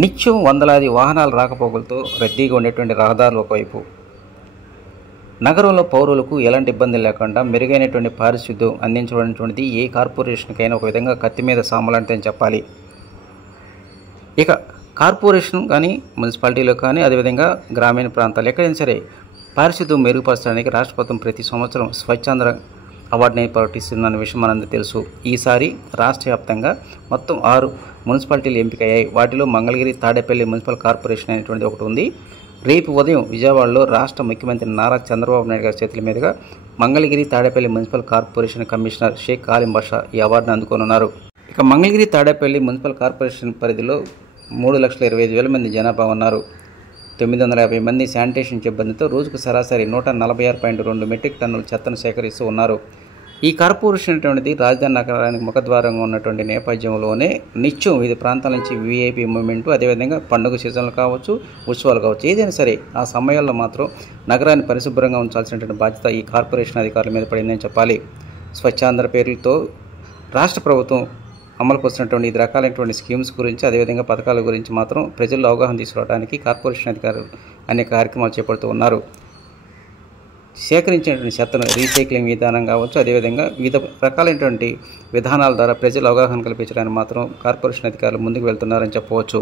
నిత్యం వందలాది వాహనాల రాకపోకలతో రద్దీగా ఉండేటువంటి రహదారులు ఒకవైపు, నగరంలో పౌరులకు ఎలాంటి ఇబ్బందులు లేకుండా మెరుగైనటువంటి పారిశుద్ధ్యం అందించబడినటువంటిది ఏ కార్పొరేషన్కైనా ఒక విధంగా కత్తి మీద సామలంటే అని చెప్పాలి. ఇక కార్పొరేషన్ కానీ మున్సిపాలిటీలో కానీ అదేవిధంగా గ్రామీణ ప్రాంతాలు ఎక్కడైనా సరే పారిశుద్ధ్యం మెరుగుపరచడానికి రాష్ట్ర ప్రభుత్వం ప్రతి సంవత్సరం స్వచ్ఛాంధ్ర అవార్డుని ప్రకటిస్తుందన్న విషయం మనందరికీ తెలుసు. ఈసారి రాష్ట్ర వ్యాప్తంగా మొత్తం 6 మున్సిపాలిటీలు ఎంపికయ్యాయి. వాటిలో మంగళగిరి తాడేపల్లి మున్సిపల్ కార్పొరేషన్ అనేటువంటిది ఒకటి ఉంది. రేపు ఉదయం విజయవాడలో రాష్ట్ర ముఖ్యమంత్రి నారా చంద్రబాబు నాయుడు గారి చేతుల మీదుగా Mangalagiri Tadepalli municipal corporation commissioner Sheikh Alim Basha ఈ అవార్డును అందుకోనున్నారు. ఇక మంగళగిరి తాడేపల్లి మున్సిపల్ కార్పొరేషన్ పరిధిలో 3,25,000 మంది జనాభా ఉన్నారు. 950 మంది శానిటేషన్ సిబ్బందితో రోజుకు సరాసరి 146.2 మెట్రిక్ టన్నుల చెత్తను సేకరిస్తూ ఉన్నారు. ఈ కార్పొరేషన్ అనేటువంటిది రాజధాని నగరానికి ముఖద్వారంగా ఉన్నటువంటి నేపథ్యంలోనే నిత్యం వివిధ ప్రాంతాల నుంచి వీఐపీ మూవ్మెంట్, అదేవిధంగా పండుగ సీజన్లు కావచ్చు, ఉత్సవాలు కావచ్చు, ఏదైనా సరే ఆ సమయాల్లో మాత్రం నగరాన్ని పరిశుభ్రంగా ఉంచాల్సినటువంటి బాధ్యత ఈ కార్పొరేషన్ అధికారుల మీద పడిందని చెప్పాలి. స్వచ్ఛాంధ్ర పేర్లతో రాష్ట్ర ప్రభుత్వం అమలుకు వస్తున్నటువంటి 5 రకాలైనటువంటి స్కీమ్స్ గురించి, అదేవిధంగా పథకాల గురించి మాత్రం ప్రజల్లో అవగాహన తీసుకురావడానికి కార్పొరేషన్ అధికారులు అనేక కార్యక్రమాలు చేపడుతూ ఉన్నారు. సేకరించినటువంటి చెత్తను రీసైక్లింగ్ విధానం కావచ్చు, అదేవిధంగా వివిధ రకాలైనటువంటి విధానాల ద్వారా ప్రజలు అవగాహన కల్పించడానికి మాత్రం కార్పొరేషన్ అధికారులు ముందుకు వెళ్తున్నారని చెప్పవచ్చు.